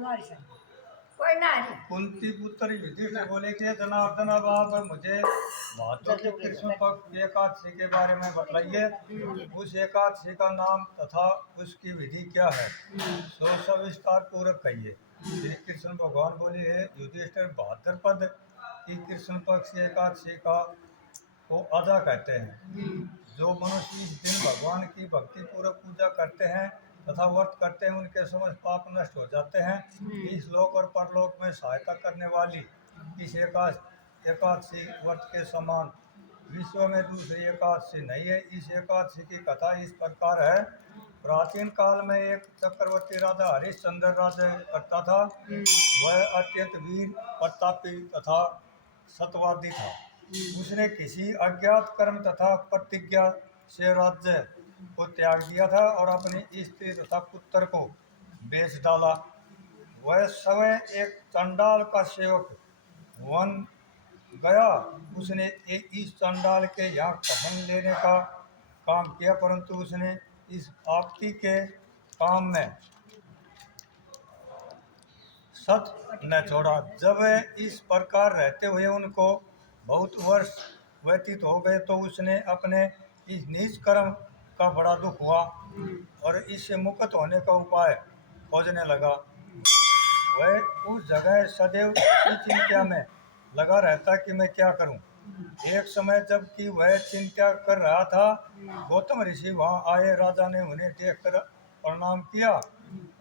कोई ना है। कुंती पुत्र युधिष्ठिर बोले कि जनार्दन अब आप मुझे भादों के कृष्ण पक्ष की एकादशी के बारे में बताइए। उस एकादशी का नाम तथा उसकी विधि क्या है, सो सविस्तार पूर्वक कहिए। श्री कृष्ण भगवान बोले, हे युधिष्ठिर, भाद्रपद की कृष्ण पक्ष की एकादशी का को अदा कहते हैं। जो मनुष्य इस दिन भगवान की भक्ति पूर्वक पूजा करते हैं तथा व्रत करते हैं, उनके समस्त पाप नष्ट हो जाते हैं। इस लोक और परलोक में सहायता करने वाली इस एकादशी व्रत के समान विश्व में दूसरी एकादशी नहीं है। इस एकादशी की कथा इस प्रकार है। प्राचीन काल में एक चक्रवर्ती राजा हरिश्चंद्र राज्य करता था। वह अत्यंत वीर, प्रतापी तथा सत्यवादी था। उसने किसी अज्ञात कर्म तथा प्रतिज्ञा से राज्य को त्याग दिया था और अपनी स्त्री तथा पुत्र को बेच डाला। वह स्वयं एक चंडाल का सेवक वन गया। उसने इस चंडाल के यहाँ कफन लेने का काम किया, परंतु उसने इस आपत्ति के काम में सत न छोड़ा। जब इस प्रकार रहते हुए उनको बहुत वर्ष व्यतीत हो गए तो उसने अपने इस नीच कर्म का बड़ा दुख हुआ और इससे मुक्त होने का उपाय खोजने लगा। वह उस जगह सदैव इसी चिंता में लगा रहता कि मैं क्या करूं। एक समय जबकि वह चिंता कर रहा था, गौतम ऋषि वहां आए। राजा ने उन्हें देखकर प्रणाम किया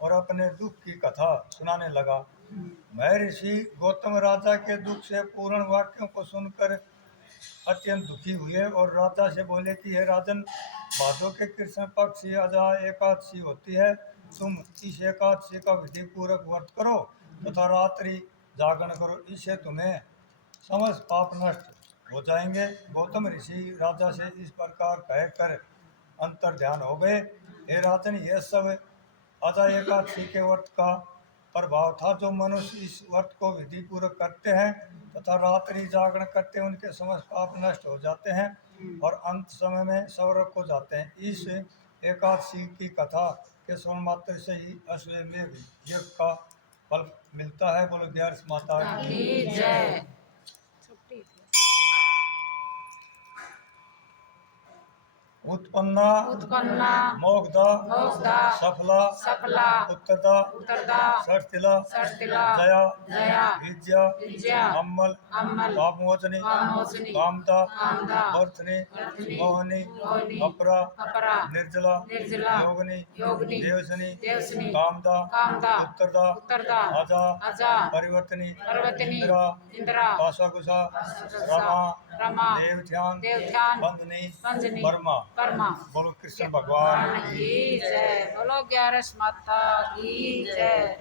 और अपने दुख की कथा सुनाने लगा। महर्षि गौतम राजा के दुख से पूर्ण वाक्यों को सुनकर अत्यंत दुखी हुए और राजा से बोले कि हे राजन, भादों के कृष्ण पक्ष की अजा एकादशी होती है। तुम इस एकादशी का विधि पूर्वक व्रत करो तथा रात्रि जागरण करो, इससे तुम्हें समस्त पाप नष्ट हो जाएंगे। गौतम ऋषि राजा से इस प्रकार कहकर अंतर ध्यान हो गए। हे राजन, यह सब अजा एकादशी के व्रत का प्रभाव था। जो मनुष्य इस व्रत को विधि पूर्वक करते हैं तथा रात्रि जागरण करते हैं, उनके समस्त पाप नष्ट हो जाते हैं और अंत समय में स्वर्ग को जाते हैं। इस एकादशी की कथा के श्रवण मात्र से ही अश्वमेध यज्ञ का फल मिलता है। बोलो ग्यारस माता की जय। उत्पन्ना उत्पन्ना मोग्धा मोग्धा सफला सफला उत्तरदा उत्तरदा षष्टिला षष्टिला जया जया विद्या विद्या अम्मल अम्मल कामोचनी कामोचनी कामदा कामदा अर्थनी अर्थनी मोहनी मोहिनी अपरा अपरा निर्जला निर्जला योगिनी योगिनी देवसनी देवसनी कामदा कामदा उत्तरदा उत्तरदा आजा अजा परिवर्तनी पर्वतनी इंदिरा इंदिरा काशाकुशा रमा रमा देवध्यान देवध्यान बंदनी बंदनी वर्मा। वर्मा। बोलो कृष्ण भगवान की जय। बोलो ग्यारस माता की जय।